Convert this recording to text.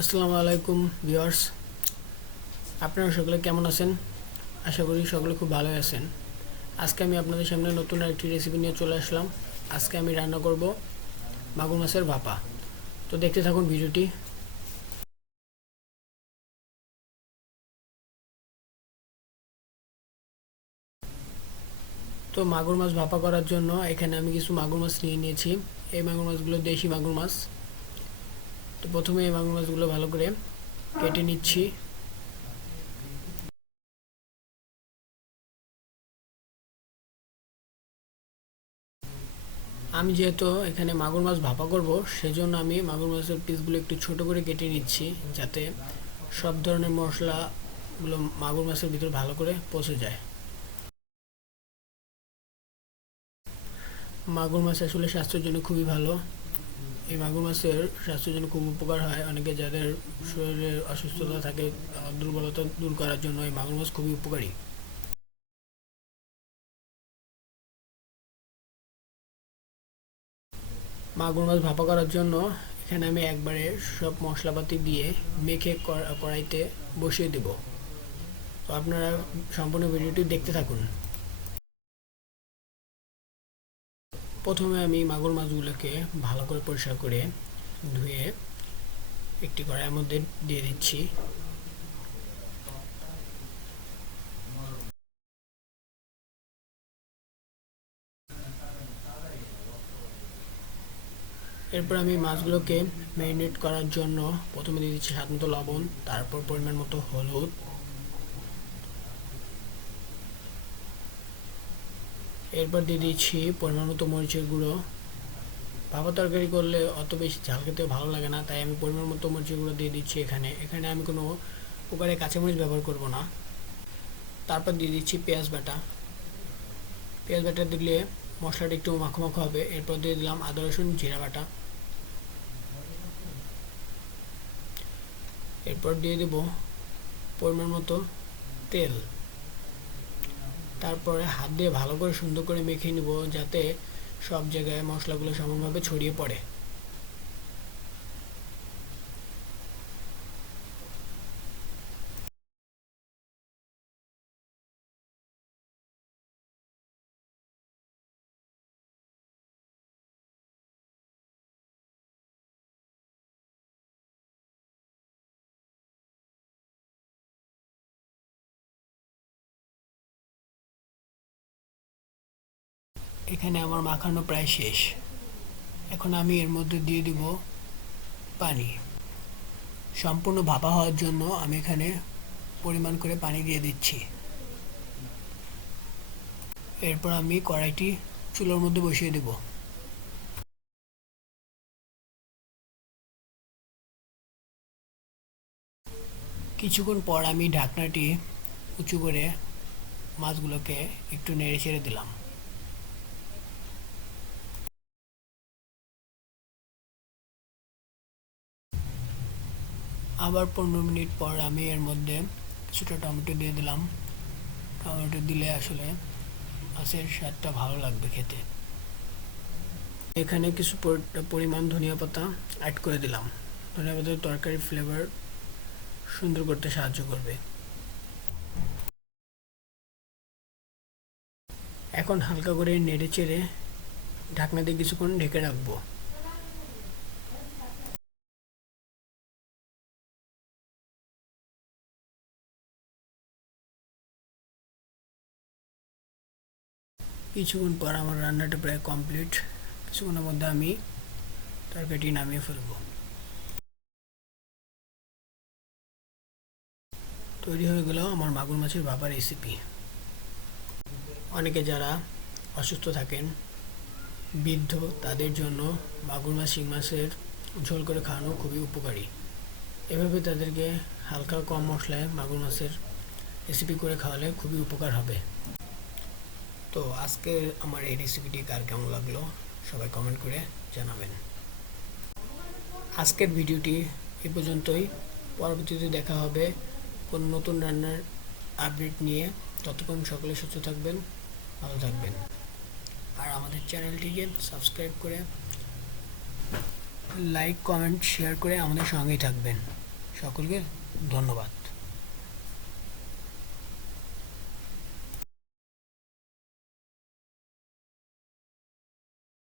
আসসালামু আলাইকুম ভিউয়ার্স, আপনারা সকলে কেমন আছেন? আশা করি সকলে খুব ভালোই আছেন। আজকে আমি আপনাদের সামনে নতুন একটি রেসিপি নিয়ে চলে আসলাম। আজকে আমি রান্না করব মাগুর মাছের ভাপা। তো দেখতে থাকুন ভিডিওটি। তো মাগুর মাছ ভাপা করার জন্য এখানে আমি কিছু মাগুর মাছ নিয়ে নিয়েছি। এই মাগুর মাছগুলো দেশি মাগুর মাছ। তো প্রথমে এই মাগুর মাছগুলো ভালো করে কেটে নিচ্ছি। আমি যেহেতু এখানে মাগুর মাছ ভাপা করব, সেজন্য আমি মাগুর মাছের পিসগুলো একটু ছোট করে কেটে নিচ্ছি, যাতে সব ধরনের মশলাগুলো মাগুর মাছের ভিতর ভালো করে পচে যায়। মাগুর মাছ আসলে স্বাস্থ্যের জন্য খুবই ভালো। এই মাগুর মাছের স্বাস্থ্যের জন্য খুব উপকার হয়। অনেকে যাদের শরীরে অসুস্থতা থাকে, দুর্বলতা দূর করার জন্য এই মাগুর মাছ খুবই উপকারী। মাগুর মাছ ভাপা করার জন্য এখানে আমি একবারে সব মশলাপাতি দিয়ে মেখে কড়াইতে বসিয়ে দেব। তো আপনারা সম্পূর্ণ ভিডিওটি দেখতে থাকুন। প্রথমে আমি মাগুর মাছগুলোকে ভালো করে পরিষ্কার করে ধুয়ে একটি কড়াইয়ের মধ্যে দিয়ে দিচ্ছি। এরপর আমি মাছগুলোকে ম্যারিনেট করার জন্য প্রথমে দিয়ে দিচ্ছি স্বাদ মতো লবণ, তারপর পরিমাণ মতো হলুদ, এরপর দিয়ে দিচ্ছি পরিমাণ মতো মরিচের গুঁড়ো। ভাপা তরকারি করলে অত বেশি ঝাল খেতে ভালো লাগে না, তাই আমি পরিমাণ মতো মরিচের গুঁড়ো দিয়ে দিচ্ছি। এখানে আমি কোনো প্রকারে কাঁচামরিচ ব্যবহার করব না। তারপর দিয়ে দিচ্ছি পেঁয়াজ বাটা। পেঁয়াজ বাটা দিলে মশলাটা একটু মাখো মাখো হবে। এরপর দিয়ে দিলাম আদা রসুন জিরা বাটা। এরপর দিয়ে দেব পরিমাণ মতো তেল। তারপরে হাত দিয়ে ভালো করে সুন্দর করে মেখে নিব, যাতে সব জায়গায় মশলাগুলো সমানভাবে ছড়িয়ে পড়ে। এখানে আমার মাখানো প্রায় শেষ। এখন আমি এর মধ্যে দিয়ে দিব পানি। সম্পূর্ণ ভাপা হওয়ার জন্য আমি এখানে পরিমাণ করে পানি দিয়ে দিচ্ছি। এরপর আমি কড়াইটি চুলার মধ্যে বসিয়ে দেব। কিছুক্ষণ পর আমি ঢাকনাটি উঁচু করে মাছগুলোকে একটু নেড়ে ছেড়ে দিলাম। আবার 15 মিনিট পর আমি এর মধ্যে কিছুটা টমেটো দিয়ে দিলাম। টমেটো দিলে আসলে মাছের স্বাদটা ভালো লাগবে খেতে। এখানে কিছু পরিমাণ ধনিয়া পাতা অ্যাড করে দিলাম। ধনিয়া পাতা তরকারির ফ্লেভার সুন্দর করতে সাহায্য করবে। এখন হালকা করে নেড়ে চেড়ে ঢাকনা দিয়ে কিছুক্ষণ ঢেকে রাখবো। কিছুক্ষণ পর আমার রান্নাটা প্রায় কমপ্লিট। কিছুক্ষণের মধ্যে আমি তরকারিটি নামিয়ে ফেলবো। তৈরি হয়ে গেল আমার মাগুর মাছের ভাপা রেসিপি। অনেকে যারা অসুস্থ থাকেন, বৃদ্ধ, তাদের জন্য মাগুর মাছ শিং মাছের ঝোল করে খাওয়ানো খুবই উপকারী। এভাবে তাদেরকে হালকা কম মশলায় মাগুর মাছের রেসিপি করে খাওয়ালে খুবই উপকার হবে। তো আজকে আমার এই রেসিপিটি কার কেমন লাগলো সবাই কমেন্ট করে জানাবেন। আজকের ভিডিওটি এ পর্যন্তই। পরবর্তীতে দেখা হবে কোন নতুন রান্নার আপডেট নিয়ে। ততক্ষণ সকলে সুস্থ থাকবেন, ভালো থাকবেন। আর আমাদের চ্যানেলটিকে সাবস্ক্রাইব করে লাইক কমেন্ট শেয়ার করে আমাদের সঙ্গেই থাকবেন। সকলকে ধন্যবাদ।